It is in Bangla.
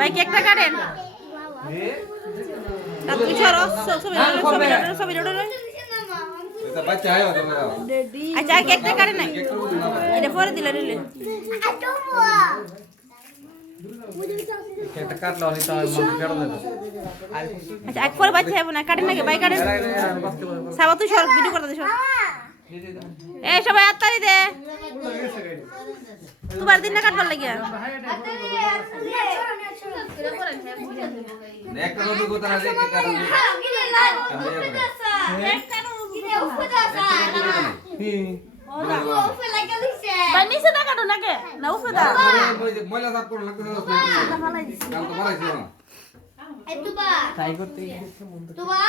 ভাই কেকটা কাটেন তুই সরো ছবি আচ্ছা কেকটা কাটেন না এটা পরে দিলে নিলে আচ্ছা এক পরে বাচ্চা যাবো না কাটেন নাকি ভাই কাটেন সাবা তুই সর ভিডিও করতে সর এ সবাই আত্মারি দে তোমার দিন না কাটবার লাগিয়া একটা নতুন কথা আছে কি কারণে ভাই নিচে না কাটো নাকি না উপরে দাও ময়লা সাফ করো লাগতে কাল তো মারাইছো না এই তুবা তাই করতে তুবা